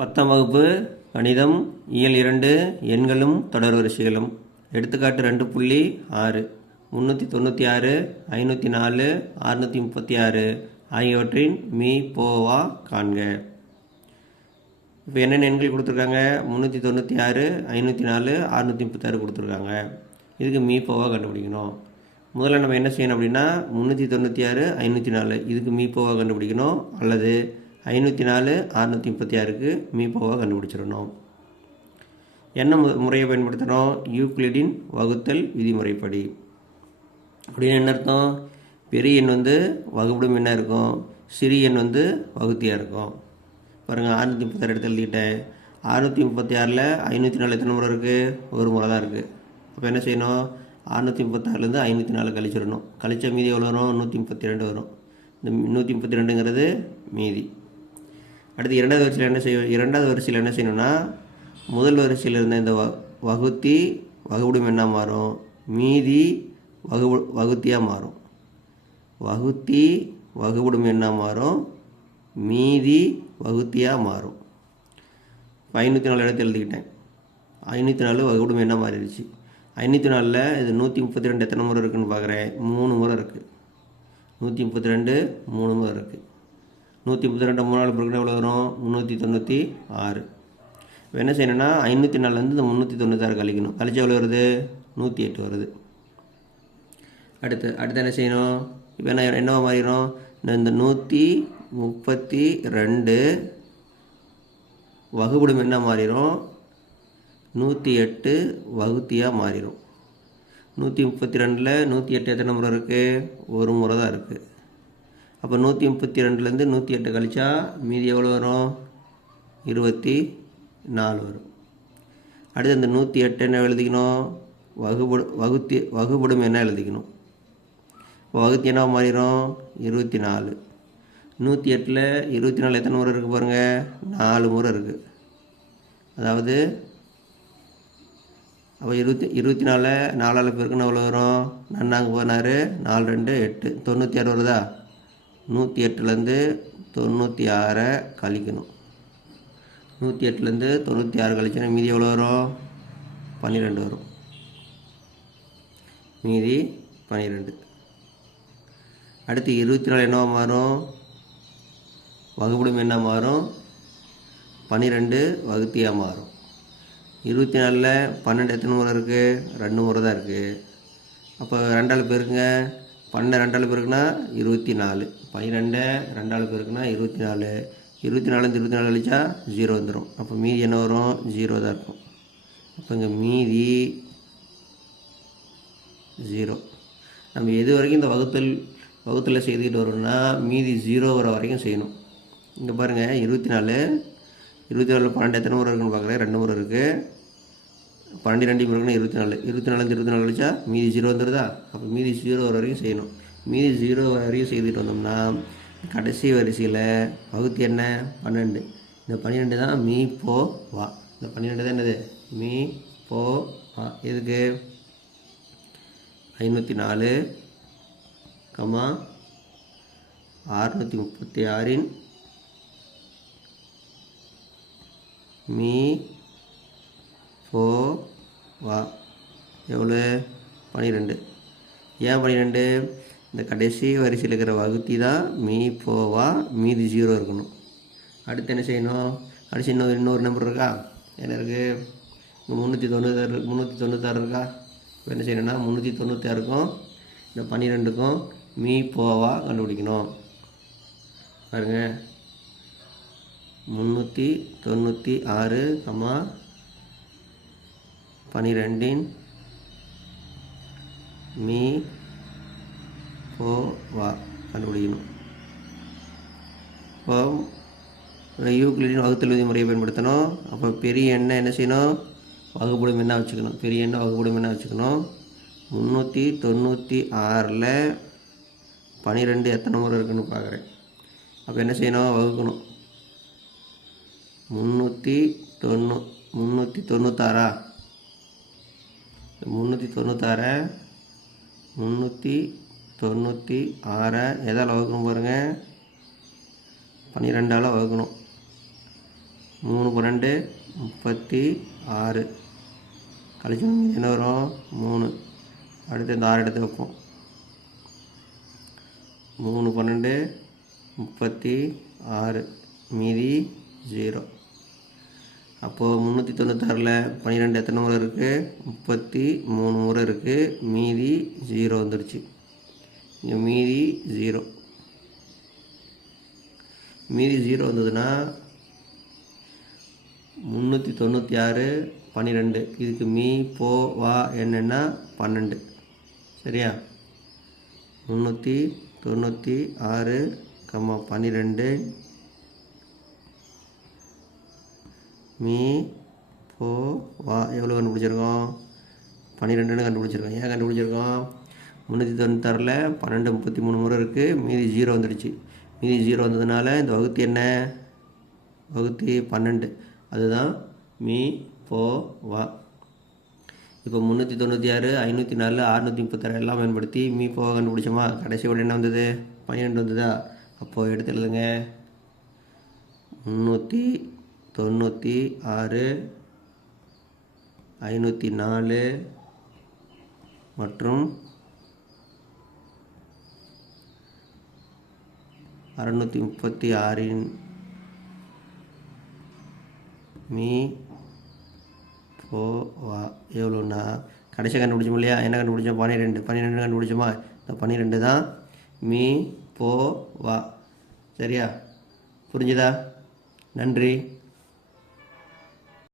10ஆம் வகுப்பு கணிதம் இயல் 2 எண்களும் தொடர்வரிசைகளும். எடுத்துக்காட்டு 2.6 396 504 636 ஆகியவற்றின் மீ போவா காண்க. இப்போ என்னென்ன எண்கள் கொடுத்துருக்காங்க? 396 504 636 கொடுத்துருக்காங்க. இதுக்கு மீ போவா கண்டுபிடிக்கணும். முதல்ல நம்ம என்ன செய்யணும் அப்படின்னா 396 504 இதுக்கு மீ போவா கண்டுபிடிக்கணும், அல்லது 504 636க்கு மீப்போவாக கண்டுபிடிச்சிடணும். என்ன முறையை பயன்படுத்தணும்? யூக்ளிடின் வகுத்தல் விதிமுறைப்படி. அப்படின்னு என்ன அர்த்தம்? பெரிய எண் வகுப்படும் எண்ணாக இருக்கும், சிறிய எண் வகுத்தியாக இருக்கும். பாருங்கள், 636 எடுத்து எழுதிக்கிட்டேன். 636ல் 504 எத்தனை முறை இருக்குது? ஒரு முறை தான் இருக்குது. அப்போ என்ன செய்யணும்? 636லேருந்து 504 கழிச்சிடணும். கழிச்ச மீதி எவ்வளோ வரும்? 132 வரும். இந்த 132ங்கிறது மீதி. அடுத்து இரண்டாவது வரிசையில் என்ன செய்யணும்னா, முதல் வரிசையில் இருந்த இந்த வகுத்தி வகுப்படும் எண்ணாக மாறும், மீதி வகுத்தியாக மாறும். வகுத்தி வகுப்படும் எண்ணாக மாறும், மீதி வகுத்தியாக மாறும். 504 இடத்து எழுதிக்கிட்டேன். 504 வகுப்படும் எண்ணாக மாறிடுச்சு. 504ல் இது 132 எத்தனை முறை இருக்குதுன்னு பார்க்குறேன். 3 முறை இருக்குது. 132 3 முறை இருக்குது. 132 3 நாள் பிறகு எவ்வளோ வரும்? 396. இப்போ என்ன செய்யணும்னா 504 இந்த 396 கழிக்கணும். கழிச்சா எவ்வளோ வருது? 108 வருது. அடுத்து என்ன செய்யணும்? இப்போ என்னவா மாறிடும்? இந்த 132 வகுப்படும் என்ன மாறிடும்? 108 வகுத்தியாக மாறிடும். 132ல் 108 எத்தனை முறை இருக்குது? ஒரு முறை தான் இருக்குது. அப்போ 132லேருந்து 108 கழிச்சா மீதி எவ்வளோ வரும்? 24 வரும். அடுத்து அந்த 108 என்ன எழுதிக்கணும்? வகுப்படும் என்ன எழுதிக்கணும். இப்போ வகுத்தி என்ன மாறிடும்? 24. 108ல் 24 எத்தனை முறை இருக்குது பாருங்கள்? 4 முறை இருக்குது. அதாவது அப்போ 24 4ஆல் பெருக்குன்னா எவ்வளோ வரும்? 4 4 2 8 96 வருதா? 108லேருந்து 96 கழிக்கணும். 108லேருந்து 96 கழிச்சா மீதி எவ்வளோ வரும்? 12 வரும். மீதி 12. அடுத்து 24 என்னவா மாறும்? வகுப்படும் என்ன மாறும்? 12 வகுத்தியாக மாறும். 24ல் 12 எத்தனை முறை இருக்குது? 2 முறை தான் இருக்குது. அப்போ 2ஆல் பெருக்குங்க. 12 2ஆல் பெருக்குனா 24. 12 2ஆல் பெருக்குனா 24. 24லேருந்து 24 கழிச்சா 0 வந்துடும். அப்போ மீதி என்ன வரும்? 0 தான் இருக்கும். அப்போ இங்கே மீதி 0. நம்ம எது வரைக்கும் இந்த வகுத்தில் செய்துக்கிட்டு வரோம்னா மீதி 0 வர வரைக்கும் செய்யணும். இங்கே பாருங்கள், 24 12 எத்தனை முறை இருக்குன்னு பார்க்குறேன்? 2 முறை இருக்குது. 12 2 இருக்குன்னா 24. 24லேருந்து 24 கழிச்சா மீதி 0 வந்துடுதா? அப்போ மீதி 0 வர வரைக்கும் செய்யணும். மீதி 0 வரையும் செய்துட்டு வந்தோம்னா கடைசி வரிசையில் வகுத்தி என்ன? 12. இந்த 12 தான் மீ போ வா. இந்த 12 தான் என்னது? மீ போ வா. எதுக்கு? 504, 636 மீ போ வா எவ்வளோ? 12. ஏன் 12? இந்த கடைசி வரிசையில் இருக்கிற வகுத்தி தான் மீ போவா, மீதி 0 இருக்கணும். அடுத்து என்ன செய்யணும்? கடைசி இன்னொரு நம்பர் இருக்கா? என்ன இருக்குது? இங்கே 396 இருக்கா? இப்போ என்ன செய்யணும்னா 396க்கும் இந்த 12க்கும் மீ போவா கண்டுபிடிக்கணும். பாருங்கள், 396, 12 மீ போ வா கண்டுபிடிக்கணும். இப்போ யூக்ளிடின் வகுத்தல் விதிமுறையை பயன்படுத்தணும். அப்போ பெரிய எண்ணை என்ன செய்யணும்? வகுப்படும் எண்ணாக வச்சுக்கணும். பெரிய எண்ணை வகுப்படும் எண்ணாக வச்சுக்கணும். 396ல் 12 எத்தனை முறை இருக்குன்னு பார்க்குறேன். அப்போ என்ன செய்யணும்? வகுக்கணும். 396 396 எதால் வகுக்கணும் பாருங்கள்? 12ஆல் வகுக்கணும். 3 12 36 கழிச்சு என்ன வரும் 3. அடுத்து இந்த 6 எடுத்து வைப்போம். 3 12 36 மீதி 0. அப்போது 396ல் 12 எத்தனை முறை இருக்குது? 33 முறை இருக்குது. மீதி 0 வந்துடுச்சு. இங்கே மீதி 0. மீதி 0 வந்ததுன்னா 396 12. இதுக்கு மீ போ வா என்னென்னா 12. சரியா? 396, 12 மீ போ வா எவ்வளோ கண்டுபிடிச்சிருக்கோம்? 12ன்னு கண்டுபிடிச்சிருக்கோம். ஏன் கண்டுபிடிச்சிருக்கோம்? 396ல் 12 33 முறை இருக்குது. மீதி 0 வந்துடுச்சு. மீதி 0 வந்ததுனால இந்த வகுத்தி என்ன? வகுத்தி 12. அதுதான் மீ போ வா. இப்போ 396, 504, 636 எல்லாம் பயன்படுத்தி மீ போ கண்டுபிடிச்சோமா? கடைசி விட என்ன வந்தது? 12 வந்ததா? அப்போது எடுத்து எழுதுங்க. 396, 504 மற்றும் 636 மீ போ வா எவ்வளோன்னா கடைசியாக கண்டுபிடிச்சோம் இல்லையா? என்ன கண்டுபிடிச்சோம்? 12 கண்டுபிடிச்சோமா? இந்த 12 தான் மீ போ வா. சரியா? புரிஞ்சுதா? நன்றி.